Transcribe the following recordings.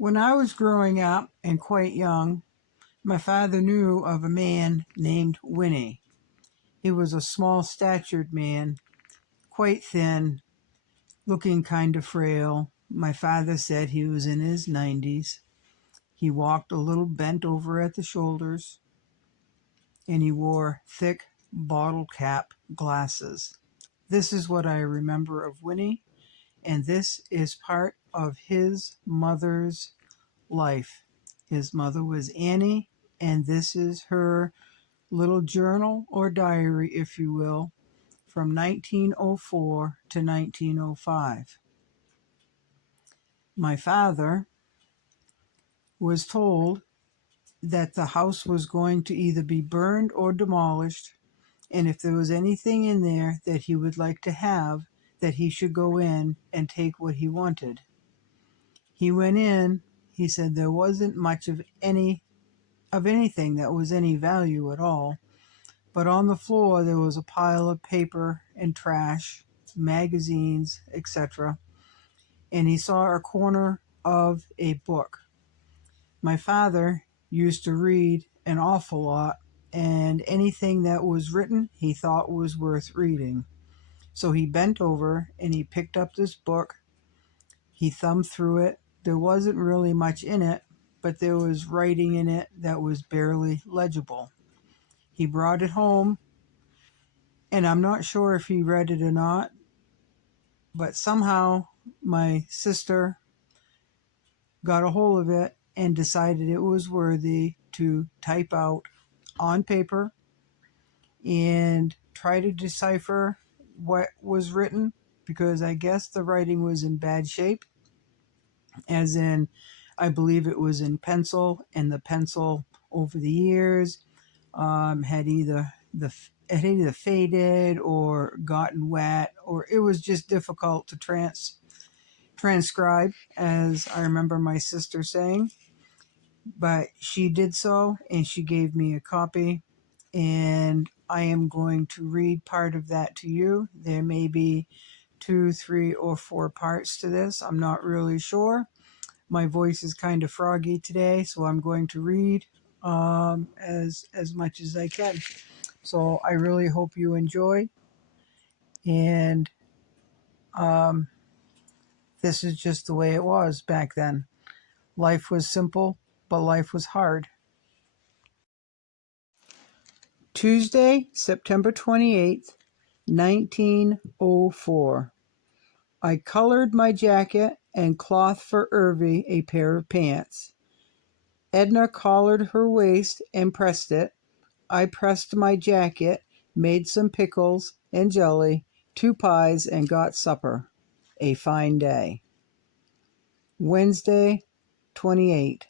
When I was growing up and quite young, my father knew of a man named Winnie. He was a small-statured man, quite thin, looking kind of frail. My father said he was in his 90s. He walked a little bent over at the shoulders, and he wore thick bottle cap glasses. This is what I remember of Winnie, and this is part of his mother's life. His mother was Annie, and this is her little journal or diary, if you will, from 1904 to 1905. My father was told that the house was going to either be burned or demolished, and if there was anything in there that he would like to have, that he should go in and take what he wanted. He went in. He said there wasn't much of anything that was any value at all, but on the floor there was a pile of paper and trash, magazines, etc., and he saw a corner of a book. My father used to read an awful lot, and anything that was written he thought was worth reading. So he bent over and he picked up this book. He thumbed through it. There wasn't really much in it, but there was writing in it that was barely legible. He brought it home, and I'm not sure if he read it or not, but somehow my sister got a hold of it and decided it was worthy to type out on paper and try to decipher what was written, because I guess the writing was in bad shape, as in I believe it was in pencil, and the pencil over the years had either faded or gotten wet, or it was just difficult to transcribe, as I remember my sister saying. But she did so, and she gave me a copy, and I am going to read part of that to you. There may be 2, 3, or 4 parts to this. I'm not really sure. My voice is kind of froggy today, so I'm going to read as much as I can. So I really hope you enjoy. And this is just the way it was back then. Life was simple, but life was hard. Tuesday, September 28th, 1904. I colored my jacket and cloth for Irvy a pair of pants. Edna collared her waist and pressed it. I pressed my jacket, made some pickles and jelly, 2 pies, and got supper. A fine day. Wednesday, 28.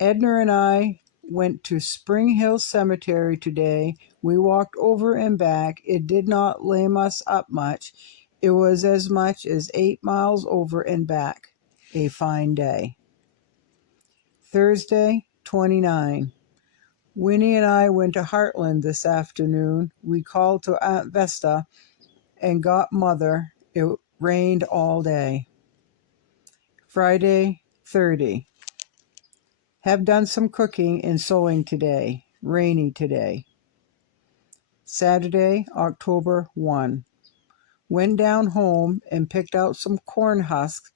Edna and I went to Spring Hill Cemetery today. We walked over and back. It did not lame us up much. It was as much as 8 miles over and back. A fine day. Thursday, 29. Winnie and I went to Heartland this afternoon. We called to Aunt Vesta and got Mother. It rained all day. Friday, 30. Have done some cooking and sewing today. Rainy today. Saturday, October 1. Went down home and picked out some corn husks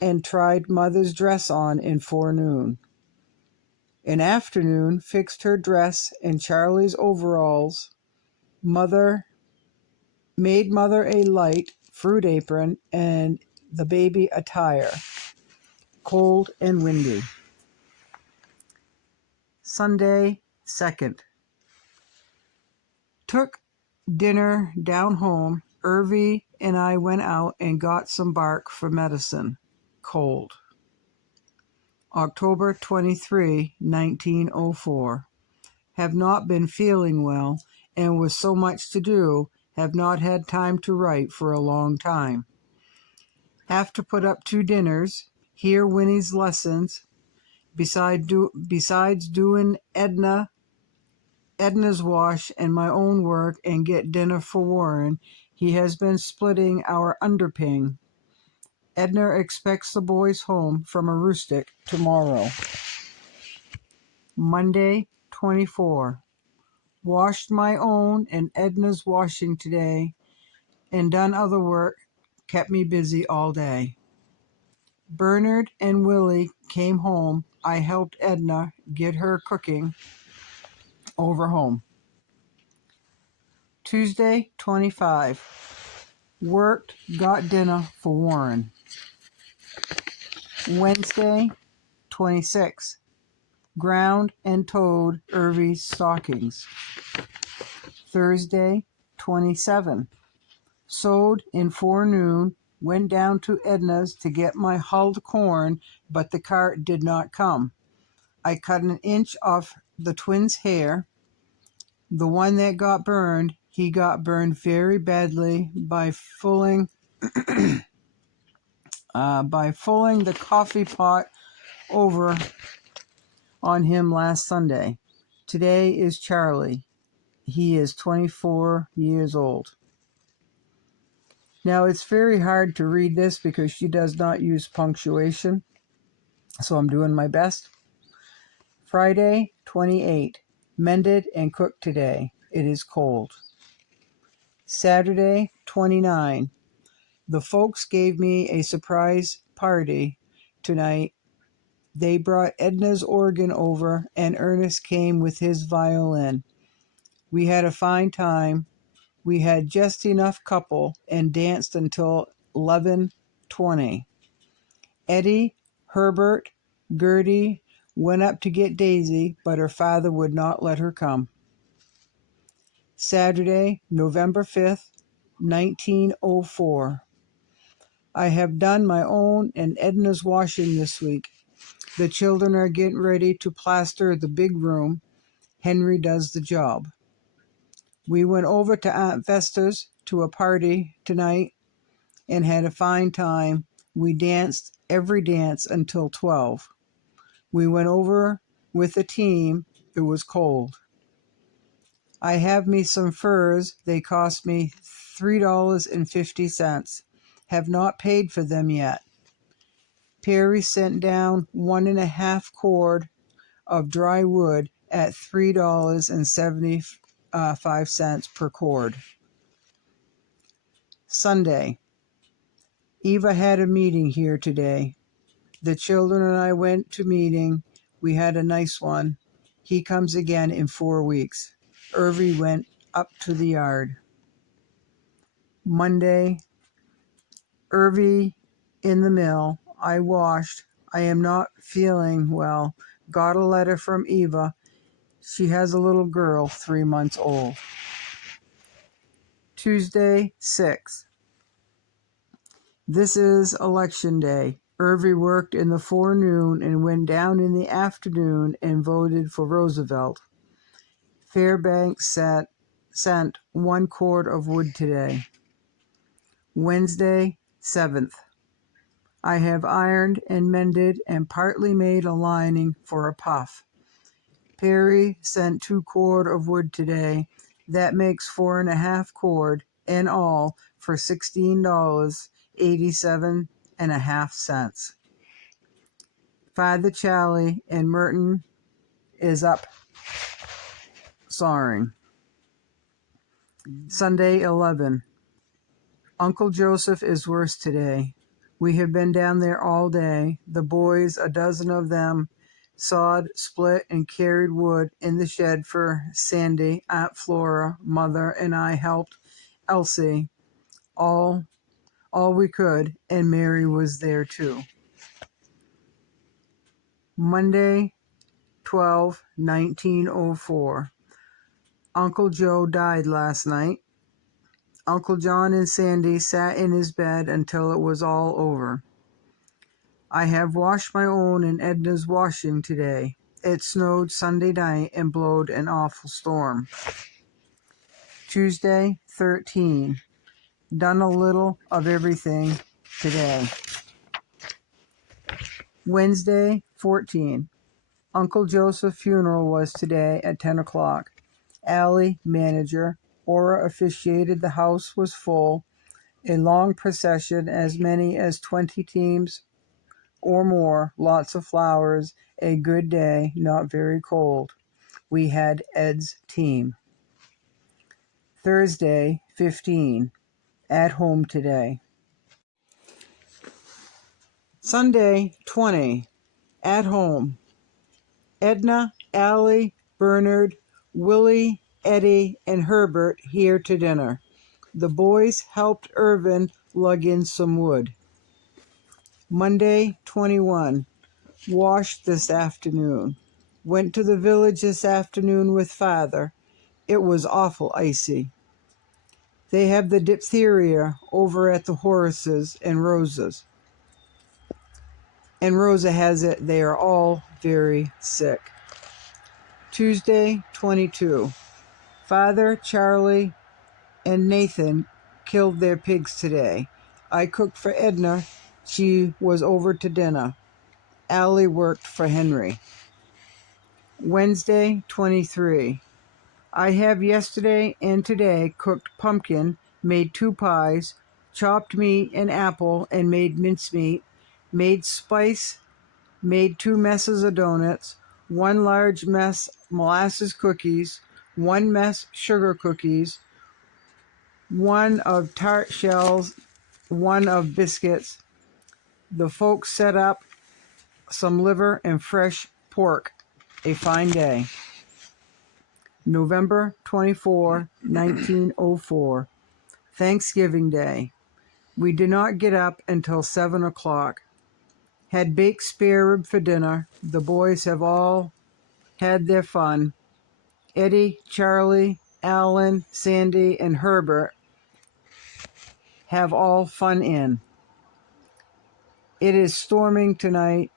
and tried Mother's dress on in forenoon. In afternoon, fixed her dress and Charlie's overalls. Made Mother a light fruit apron and the baby attire. Cold and windy. Sunday, 2nd. Took dinner down home. Irvy and I went out and got some bark for medicine. Cold. October 23, 1904. Have not been feeling well, and with so much to do, have not had time to write for a long time. Have to put up 2 dinners, hear Winnie's lessons, besides doing Edna's wash and my own work, and get dinner for Warren. He has been splitting our underpin. Edna expects the boys home from a rustic tomorrow. Monday, 24. Washed my own and Edna's washing today and done other work, kept me busy all day. Bernard and Willie came home. I helped Edna get her cooking over home. Tuesday, 25. Worked, got dinner for Warren. Wednesday, 26. Ground and towed Irvy's stockings. Thursday, 27. Sewed in forenoon, went down to Edna's to get my hulled corn, but the cart did not come. I cut an inch off the twins' hair. The one that got burned, he got burned very badly by fulling the coffee pot over on him last Sunday. Today is Charlie. He is 24 years old. Now, it's very hard to read this because she does not use punctuation, so I'm doing my best. Friday, 28. Mended and cooked today. It is cold. Saturday, 29. The folks gave me a surprise party tonight. They brought Edna's organ over, and Ernest came with his violin. We had a fine time. We had just enough couple and danced until 11:20. Eddie, Herbert, Gertie went up to get Daisy, but her father would not let her come. Saturday, November 5th, 1904. I have done my own and Edna's washing this week. The children are getting ready to plaster the big room. Henry does the job. We went over to Aunt Vesta's to a party tonight and had a fine time. We danced every dance until 12. We went over with the team. It was cold. I have me some furs. They cost me $3.50. Have not paid for them yet. Perry sent down 1.5 cord of dry wood at $3.75 per cord. Sunday. Eva had a meeting here today. The children and I went to meeting. We had a nice one. He comes again in 4 weeks. Irvy went up to the yard. Monday. Irvy in the mill. I washed. I am not feeling well. Got a letter from Eva. She has a little girl, 3 months old. Tuesday, 6. This is election day. Irvy worked in the forenoon and went down in the afternoon and voted for Roosevelt. Fairbanks sent 1 cord of wood today. Wednesday, 7th. I have ironed and mended and partly made a lining for a puff. Perry sent 2 cord of wood today. That makes 4.5 cord in all for $16.87.5. Father Charlie and Merton is up sawing. Sunday, 11. Uncle Joseph is worse today. We have been down there all day. The boys, a dozen of them, sawed, split, and carried wood in the shed for Sandy, Aunt Flora, Mother, and I helped Elsie all we could, and Mary was there too. Monday, 12/1904. Uncle Joe died last night. Uncle John and Sandy sat in his bed until it was all over. I have washed my own and Edna's washing today. It snowed Sunday night and blowed an awful storm. Tuesday, 13. Done a little of everything today. Wednesday, 14. Uncle Joseph's funeral was today at 10 o'clock. Allie, manager. Ora officiated. The house was full. A long procession, as many as 20 teams or more, lots of flowers, a good day, not very cold. We had Ed's team. Thursday, 15, at home today. Sunday, 20, at home. Edna, Allie, Bernard, Willie, Eddie, and Herbert here to dinner. The boys helped Irvin lug in some wood. Monday, 21, washed this afternoon. Went to the village this afternoon with Father. It was awful icy. They have the diphtheria over at the Horaces and Rosa's. And Rosa has it. They are all very sick. Tuesday, 22. Father, Charlie, and Nathan killed their pigs today. I cooked for Edna. She was over to dinner. Allie worked for Henry. Wednesday, 23. I have yesterday and today cooked pumpkin, made 2 pies, chopped meat and apple and made mincemeat, made spice, made 2 messes of donuts, 1 large mess molasses cookies, 1 mess sugar cookies, 1 of tart shells, 1 of biscuits. The folks set up some liver and fresh pork. A fine day. November 24, 1904. Thanksgiving Day. We did not get up until 7 o'clock. Had baked spare rib for dinner. The boys have all had their fun. Eddie, Charlie, Alan, Sandy, and Herbert have all fun in. It is storming tonight.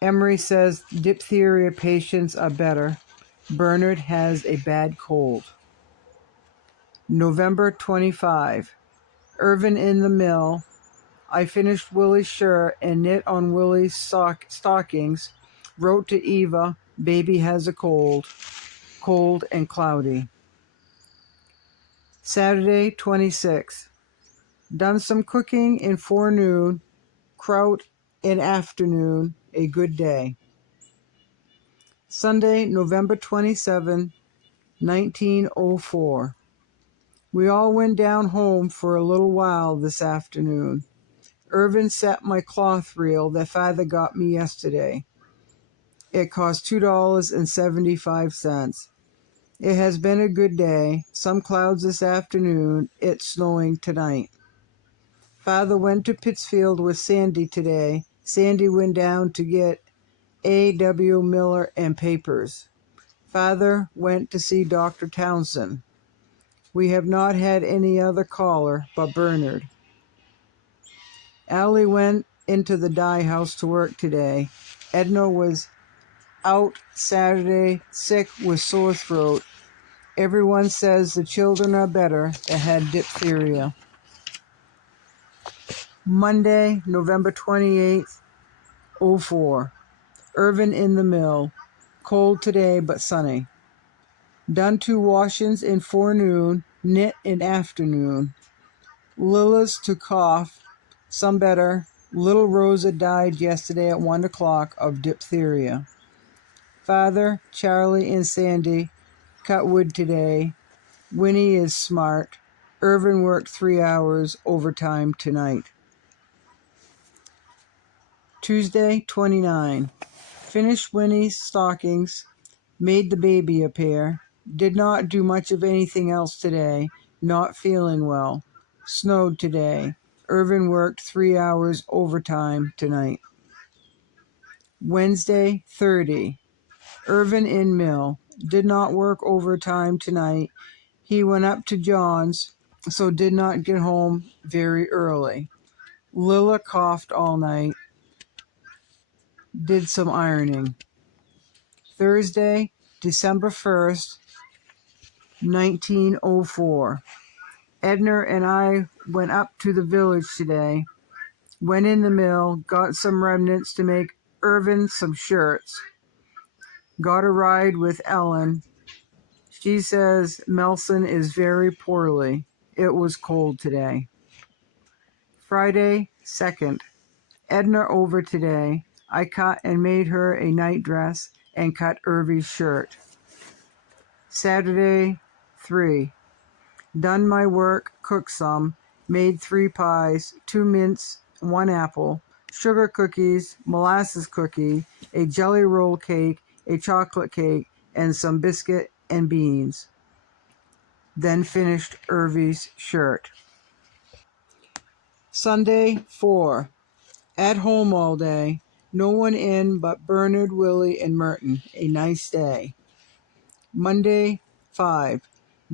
Emery says diphtheria patients are better. Bernard has a bad cold. November 25. Irvin in the mill. I finished Willie's shirt and knit on Willie's stockings. Wrote to Eva, baby has a cold. Cold and cloudy. Saturday, 26. Done some cooking in forenoon. Kraut in afternoon. A good day. Sunday, November 27, 1904. We all went down home for a little while this afternoon. Irvin set my cloth reel that Father got me yesterday. It cost $2.75. It has been a good day. Some clouds this afternoon. It's snowing tonight. Father went to Pittsfield with Sandy today. Sandy went down to get A.W. Miller and papers. Father went to see Dr. Townsend. We have not had any other caller but Bernard. Allie went into the dye house to work today. Edna was out Saturday, sick with sore throat. Everyone says the children are better that had diphtheria. Monday, November 28th, 04. Irvin in the mill. Cold today, but sunny. Done 2 washings in forenoon, knit in afternoon. Lilla's to cough, some better. Little Rosa died yesterday at 1 o'clock of diphtheria. Father, Charlie, and Sandy cut wood today. Winnie is smart. Irvin worked 3 hours overtime tonight. Tuesday, 29. Finished Winnie's stockings. Made the baby a pair. Did not do much of anything else today. Not feeling well. Snowed today. Irvin worked 3 hours overtime tonight. Wednesday, 30. Irvin in mill. Did not work overtime tonight. He went up to John's, so did not get home very early. Lilla coughed all night. Did some ironing. Thursday, December 1st, 1904. Edna and I went up to the village today. Went in the mill, got some remnants to make Irvin some shirts. Got a ride with Ellen. She says Melson is very poorly. It was cold today. Friday, 2nd. Edna over today. I cut and made her a night dress and cut Irvy's shirt. Saturday, 3. Done my work, cooked some, made 3 pies, 2 mince, 1 apple, sugar cookies, molasses cookie, a jelly roll cake, a chocolate cake, and some biscuit and beans. Then finished Irvy's shirt. Sunday, 4. At home all day. No one in but Bernard, Willie, and Merton. A nice day. Monday, 5.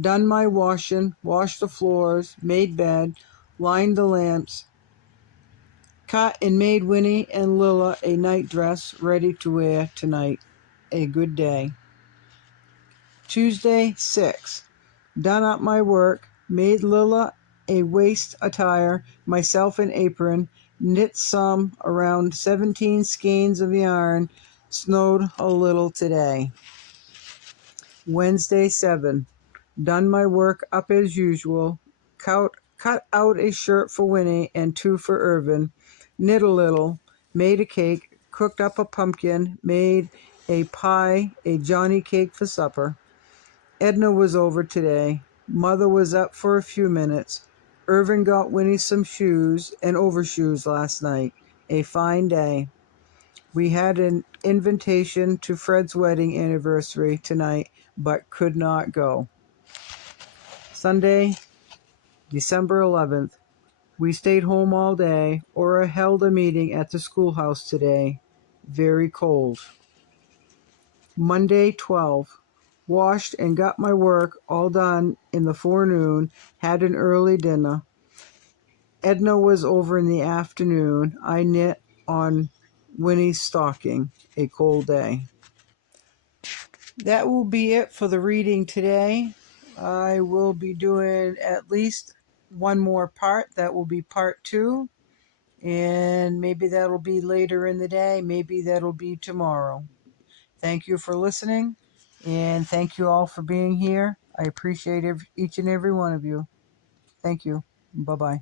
Done my washing, washed the floors, made bed, lined the lamps, cut and made Winnie and Lilla a night dress ready to wear tonight. A good day. Tuesday, 6. Done up my work, made Lilla a waist attire, myself an apron, knit some around 17 skeins of yarn, snowed a little today. Wednesday, 7. Done my work up as usual, cut out a shirt for Winnie and 2 for Irvin, knit a little, made a cake, cooked up a pumpkin, made a pie, a Johnny cake for supper. Edna was over today. Mother was up for a few minutes. Irvin got Winnie some shoes and overshoes last night. A fine day. We had an invitation to Fred's wedding anniversary tonight, but could not go. Sunday, December 11th. We stayed home all day or held a meeting at the schoolhouse today. Very cold. Monday, 12. Washed and got my work all done in the forenoon, had an early dinner. Edna was over in the afternoon. I knit on Winnie's stocking. A cold day. That will be it for the reading today. I will be doing at least one more part. That will be part 2. And maybe that'll be later in the day. Maybe that'll be tomorrow. Thank you for listening. And thank you all for being here. I appreciate each and every one of you. Thank you. Bye-bye.